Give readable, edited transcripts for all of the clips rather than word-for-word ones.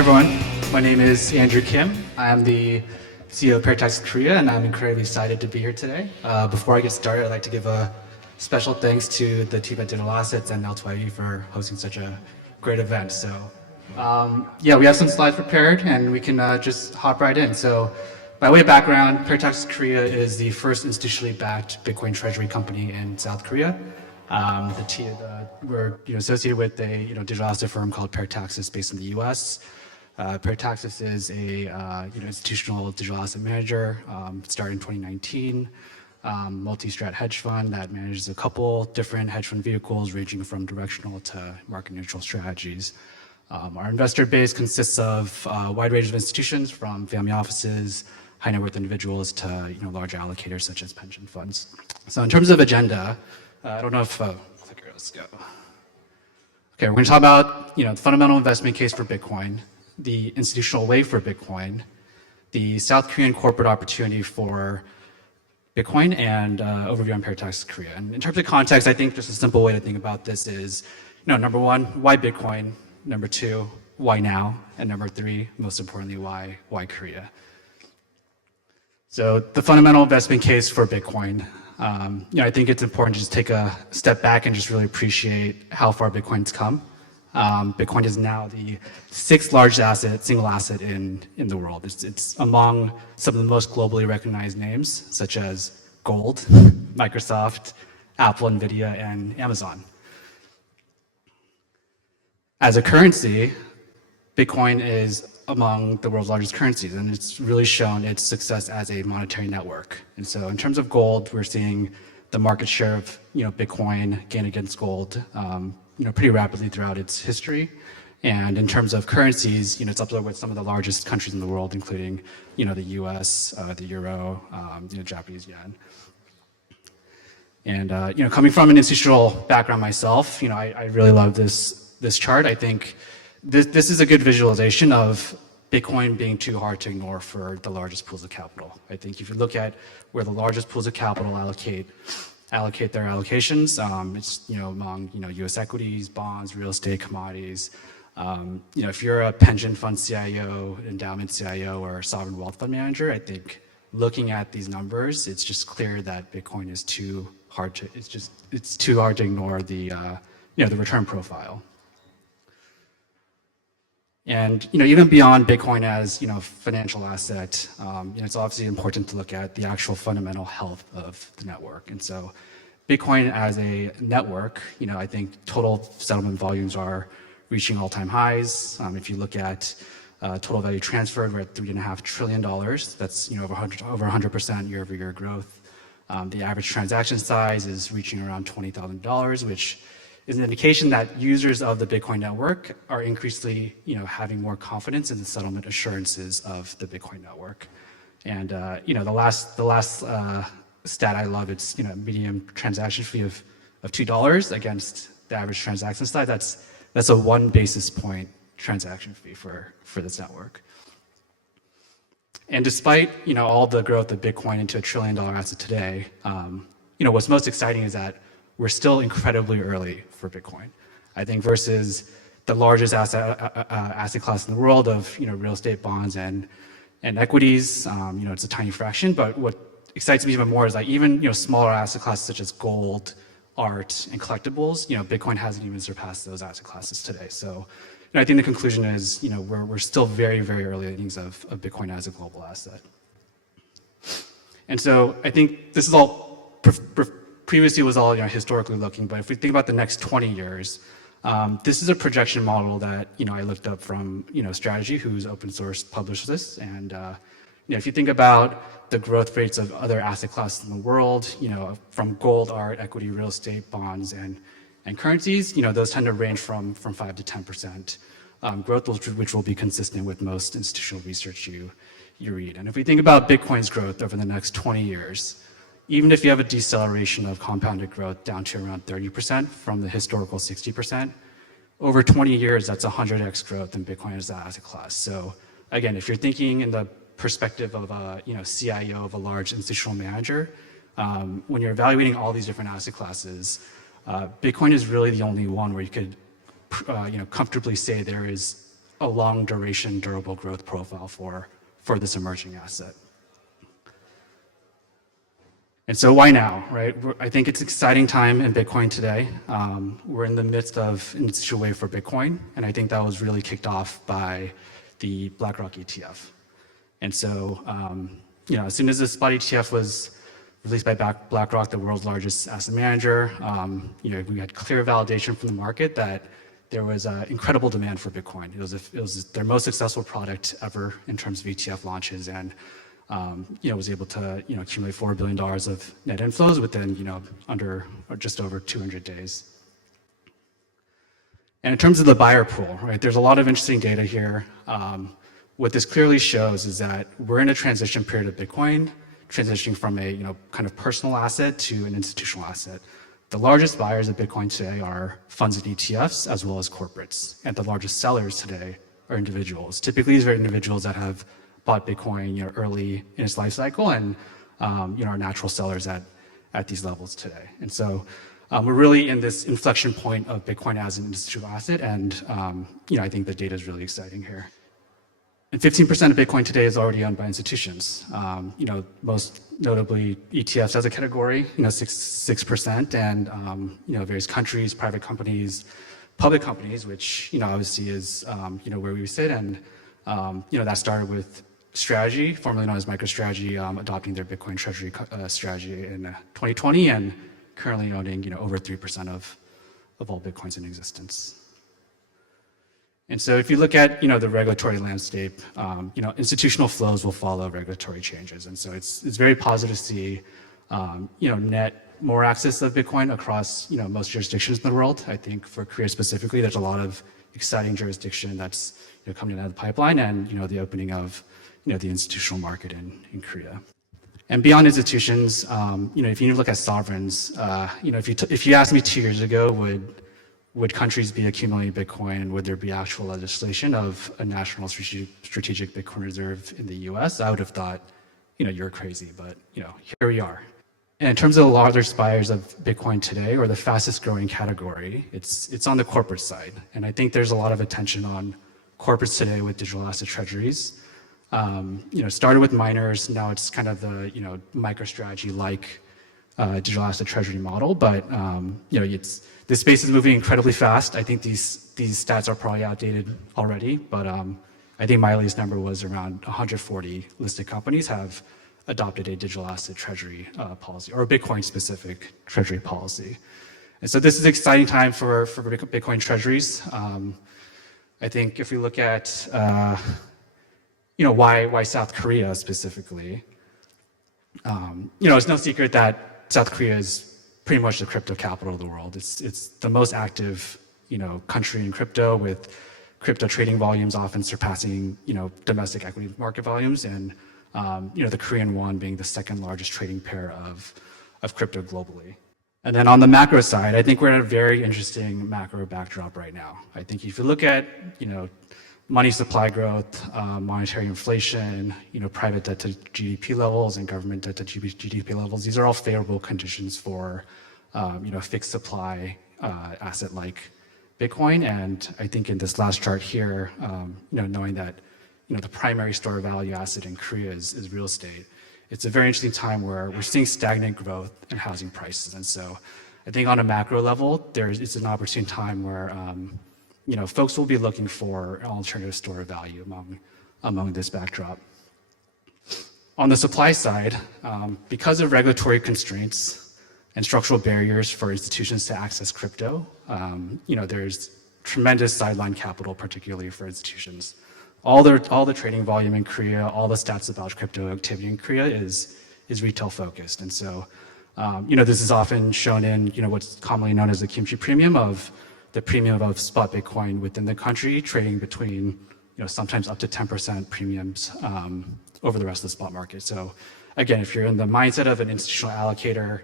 everyone, my name is Andrew Kim. I am the CEO of Parataxis Korea, and I'm incredibly excited to be here today. Before I get started, I'd like to give a special thanks to the team at Digital Assets and L2IE for hosting such a great event. So, yeah, we have some slides prepared, and we can just hop right in. So, by way of background, Parataxis Korea is the first institutionally backed Bitcoin treasury company in South Korea. We're associated with a digital asset firm called Parataxis based in the U.S. Parataxis is a institutional digital asset manager, started in 2019, multi-strat hedge fund that manages a couple different hedge fund vehicles ranging from directional to market neutral strategies. Our investor base consists of a wide range of institutions from family offices, high net worth individuals to large allocators such as pension funds. So in terms of agenda, I don't know if, let's go. Okay, we're going to talk about the fundamental investment case for Bitcoin, the institutional way for Bitcoin, the South Korean corporate opportunity for Bitcoin, and overview on Parataxis Korea. And in terms of context, I think just a simple way to think about this is, number one, why Bitcoin? Number two, why now? And number three, most importantly, why Korea? So the fundamental investment case for Bitcoin. I think it's important to just take a step back and just really appreciate how far Bitcoin's come. Bitcoin is now the sixth largest single asset in the world. It's among some of the most globally recognized names, such as Gold, Microsoft, Apple, Nvidia, and Amazon. As a currency, Bitcoin is among the world's largest currencies, and it's really shown its success as a monetary network. And so in terms of gold, we're seeing the market share of Bitcoin gain against gold pretty rapidly throughout its history. And in terms of currencies, it's up there with some of the largest countries in the world, including the US, the euro, Japanese yen. And coming from an institutional background myself, I really love this chart. I think this is a good visualization of Bitcoin being too hard to ignore for the largest pools of capital. I think if you look at where the largest pools of capital allocate their allocations, it's among U.S. equities, bonds, real estate, commodities. If you're a pension fund CIO, endowment CIO, or sovereign wealth fund manager, I think looking at these numbers, it's just clear that Bitcoin is too hard to ignore the the return profile. And even beyond Bitcoin as financial asset, it's obviously important to look at the actual fundamental health of the network. And so, Bitcoin as a network, I think total settlement volumes are reaching all-time highs. If you look at total value transferred, we're at $3.5 trillion. That's over 100% year-over-year growth. The average transaction size is reaching around $20,000, which is an indication that users of the Bitcoin network are increasingly, having more confidence in the settlement assurances of the Bitcoin network. And the last stat I love, it's median transaction fee of $2 against the average transaction size. That's a 1 basis point transaction fee for this network. And despite all the growth of Bitcoin into $1 trillion asset today, what's most exciting is that we're still incredibly early for Bitcoin. I think versus the largest asset class in the world of real estate, bonds, and equities, it's a tiny fraction. But what excites me even more is that even smaller asset classes such as gold, art, and collectibles, Bitcoin hasn't even surpassed those asset classes today. So I think the conclusion is we're still very, very early innings of Bitcoin as a global asset. And so I think this is all previously was all historically looking, but if we think about the next 20 years, this is a projection model that I looked up from Strategy, who's open source published this, and if you think about the growth rates of other asset classes in the world, from gold, art, equity, real estate, bonds, and currencies, those tend to range from 5 to 10% growth, which will be consistent with most institutional research you read. And if we think about Bitcoin's growth over the next 20 years. Even if you have a deceleration of compounded growth down to around 30% from the historical 60%, over 20 years, that's 100x growth in Bitcoin as an asset class. So again, if you're thinking in the perspective of a CIO of a large institutional manager, when you're evaluating all these different asset classes, Bitcoin is really the only one where you could comfortably say there is a long duration, durable growth profile for this emerging asset. And so why now, right? I think it's an exciting time in Bitcoin today. We're in the midst of an institutional wave for Bitcoin, and I think that was really kicked off by the BlackRock ETF. And so, as soon as the spot ETF was released by BlackRock, the world's largest asset manager, we had clear validation from the market that there was incredible demand for Bitcoin. It was their most successful product ever in terms of ETF launches, and was able to accumulate $4 billion of net inflows within under or just over 200 days. And in terms of the buyer pool, right, there's a lot of interesting data here. What this clearly shows is that we're in a transition period of Bitcoin, transitioning from a kind of personal asset to an institutional asset. The largest buyers of Bitcoin today are funds and ETFs as well as corporates, and the largest sellers today are individuals. Typically, these are individuals that have bought Bitcoin early in its life cycle and are natural sellers at these levels today. And so we're really in this inflection point of Bitcoin as an institutional asset, and I think the data is really exciting here. And 15% of Bitcoin today is already owned by institutions. Most notably ETFs as a category, 6%, and various countries, private companies, public companies, which obviously is where we sit, and that started with Strategy, formerly known as MicroStrategy, adopting their Bitcoin treasury strategy in 2020, and currently owning over 3% of all Bitcoins in existence. And so if you look at the regulatory landscape, institutional flows will follow regulatory changes, and so it's very positive to see net more access of Bitcoin across most jurisdictions in the world. I think for Korea specifically, there's a lot of exciting jurisdiction that's coming out of the pipeline, and the opening of the institutional market in Korea. And beyond institutions, if you look at sovereigns, if you asked me 2 years ago, would countries be accumulating Bitcoin, and would there be actual legislation of a national strategic Bitcoin reserve in the US, I would have thought, you're crazy, but here we are. And in terms of the largest buyers of Bitcoin today, or the fastest growing category, it's on the corporate side. And I think there's a lot of attention on corporates today with digital asset treasuries. Started with miners, now it's kind of the MicroStrategy-like digital asset treasury model, but this space is moving incredibly fast. I think these stats are probably outdated already, but I think my latest number was around 140 listed companies have adopted a digital asset treasury policy, or a Bitcoin-specific treasury policy. And so this is an exciting time for Bitcoin treasuries. I think if we look at why South Korea specifically, it's no secret that South Korea is pretty much the crypto capital of the world. It's the most active country in crypto, with crypto trading volumes often surpassing domestic equity market volumes, and the Korean won being the second largest trading pair of crypto globally. And then on the macro side, I think we're at a very interesting macro backdrop right now. I think if you look at money supply growth, monetary inflation, private debt to GDP levels, and government debt to GDP levels, these are all favorable conditions for fixed supply asset like Bitcoin. And I think in this last chart here, knowing that the primary store of value asset in Korea is real estate, it's a very interesting time where we're seeing stagnant growth in housing prices. And so I think on a macro level, it's an opportune time where folks will be looking for an alternative store of value among this backdrop. On the supply side, because of regulatory constraints and structural barriers for institutions to access crypto, there's tremendous sideline capital, particularly for institutions. All the trading volume in Korea, all the stats about crypto activity in Korea is retail focused. And so, this is often shown in what's commonly known as the kimchi premium, of the premium of spot Bitcoin within the country, trading between sometimes up to 10% premiums over the rest of the spot market. So again, if you're in the mindset of an institutional allocator,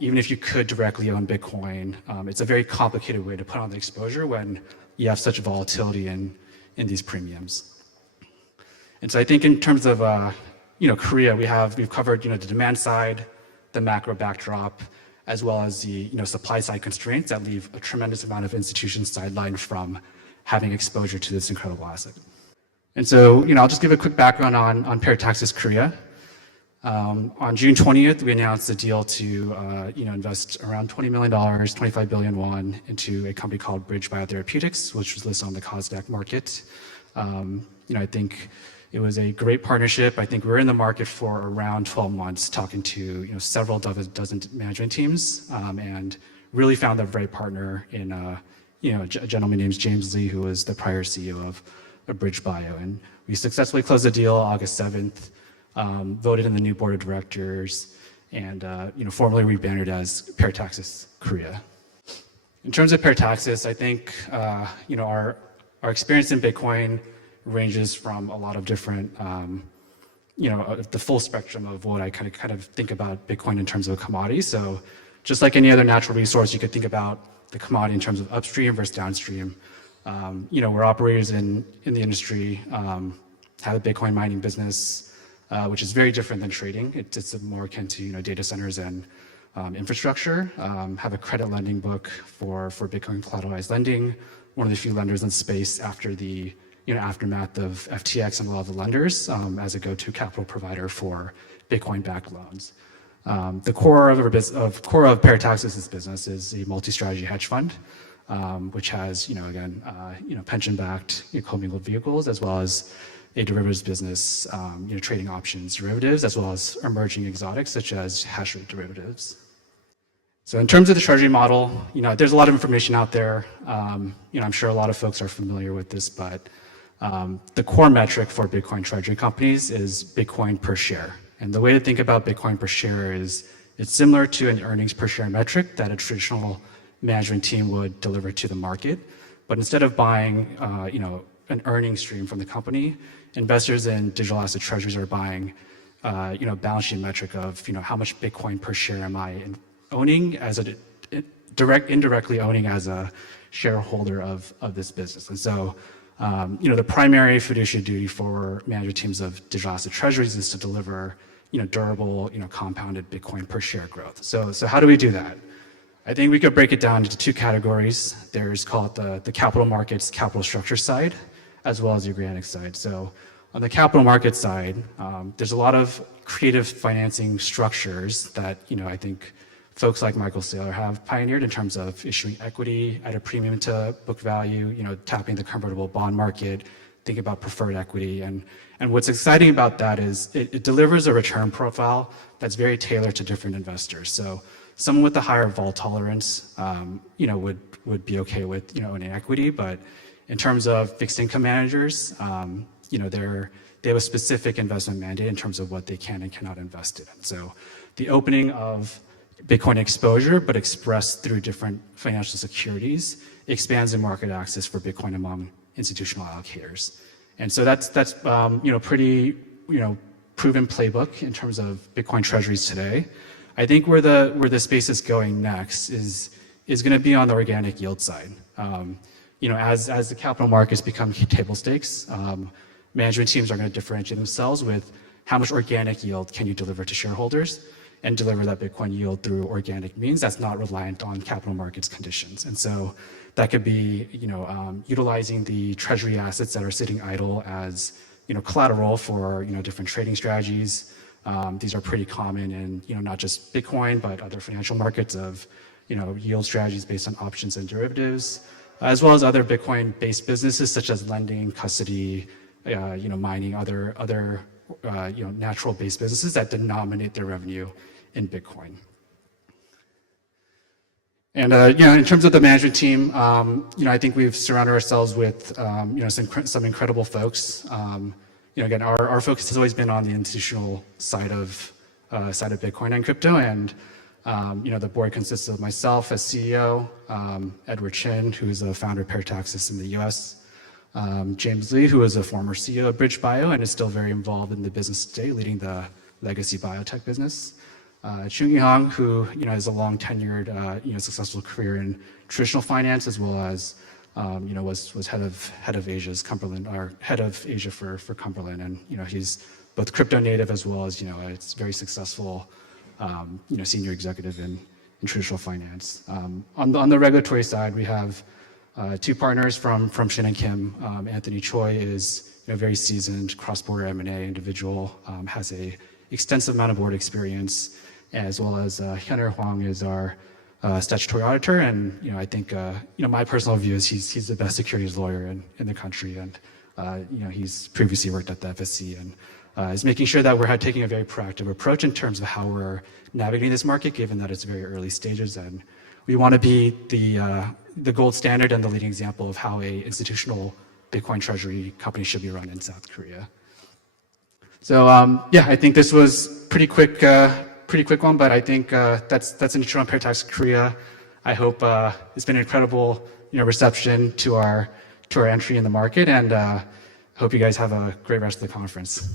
even if you could directly own Bitcoin, it's a very complicated way to put on the exposure when you have such volatility in these premiums. And so I think in terms of Korea, we've covered the demand side, the macro backdrop, as well as the supply side constraints that leave a tremendous amount of institutions sidelined from having exposure to this incredible asset. And so, I'll just give a quick background on Parataxis Korea. On June 20th, we announced a deal to invest around $20 million, 25 billion won, into a company called Bridge Biotherapeutics, which was listed on the Kosdaq market. I think it was a great partnership. I think we were in the market for around 12 months, talking to several dozen management teams, and really found the right partner in a gentleman named James Lee, who was the prior CEO of Bridge Bio. And we successfully closed the deal August 7th. Voted in the new board of directors, and formally rebranded as Parataxis Korea. In terms of Parataxis, I think our experience in Bitcoin ranges from a lot of different, the full spectrum of what I kind of think about Bitcoin in terms of a commodity. So just like any other natural resource, you could think about the commodity in terms of upstream versus downstream. We're operators in the industry, have a Bitcoin mining business, which is very different than trading. It's more akin to data centers and infrastructure. Have a credit lending book for Bitcoin collateralized lending. One of the few lenders in space after the aftermath of FTX and a lot of the lenders as a go-to capital provider for Bitcoin-backed loans. The core of Parataxis' business is a multi-strategy hedge fund, which has pension-backed commingled vehicles, as well as a derivatives business, trading options derivatives, as well as emerging exotics such as hash rate derivatives. So in terms of the treasury model, there's a lot of information out there. I'm sure a lot of folks are familiar with this, but the core metric for Bitcoin treasury companies is Bitcoin per share. And the way to think about Bitcoin per share is it's similar to an earnings per share metric that a traditional management team would deliver to the market. But instead of buying, an earning stream from the company, investors in digital asset treasuries are buying, balance sheet metric of, how much Bitcoin per share am I owning as indirectly owning as a shareholder of this business. And so, the primary fiduciary duty for management teams of digital asset treasuries is to deliver, durable, compounded Bitcoin per share growth. So how do we do that? I think we could break it down into two categories. There's called the capital markets, capital structure side, as well as the organic side. So on the capital market side, there's a lot of creative financing structures that, I think folks like Michael Saylor have pioneered in terms of issuing equity at a premium to book value, tapping the convertible bond market, thinking about preferred equity. And what's exciting about that is it delivers a return profile that's very tailored to different investors. So someone with a higher vol tolerance, would be okay with, owning equity, but in terms of fixed income managers, they have a specific investment mandate in terms of what they can and cannot invest in. So the opening of Bitcoin exposure, but expressed through different financial securities, expands the market access for Bitcoin among institutional allocators. And so that's pretty proven playbook in terms of Bitcoin treasuries today. I think where the space is going next is going to be on the organic yield side. As the capital markets become table stakes, management teams are going to differentiate themselves with how much organic yield can you deliver to shareholders and deliver that Bitcoin yield through organic means that's not reliant on capital markets conditions. And so that could be, utilizing the treasury assets that are sitting idle as, collateral for, different trading strategies. These are pretty common in, not just Bitcoin, but other financial markets of, yield strategies based on options and derivatives, as well as other Bitcoin-based businesses such as lending, custody, mining, other natural-based businesses that denominate their revenue in Bitcoin. And in terms of the management team, I think we've surrounded ourselves with some incredible folks. Again, our focus has always been on the institutional side of Bitcoin and crypto, and the board consists of myself as CEO, Edward Chin, who is a founder of Parataxis in the U.S., James Lee, who is a former CEO of Bridge Bio and is still very involved in the business today, leading the legacy biotech business. Chungi Hong, who has a long tenured, successful career in traditional finance, as well as was head of Asia's Cumberland, or head of Asia for Cumberland, and he's both crypto native as well as it's very successful, senior executive in traditional finance. On the regulatory side, we have Two partners from Shin and Kim. Anthony Choi is a very seasoned cross-border M&A individual, has a extensive amount of board experience, as well as Hyunner Hwang is our statutory auditor, and I think my personal view is he's the best securities lawyer in the country, and he's previously worked at the FSC and is making sure that we're taking a very proactive approach in terms of how we're navigating this market, given that it's very early stages, and we want to be the gold standard and the leading example of how a institutional Bitcoin treasury company should be run in South Korea. So yeah, I think this was pretty quick one, but I think that's an intro on Parataxis Korea. I hope it's been an incredible reception to our entry in the market, and hope you guys have a great rest of the conference.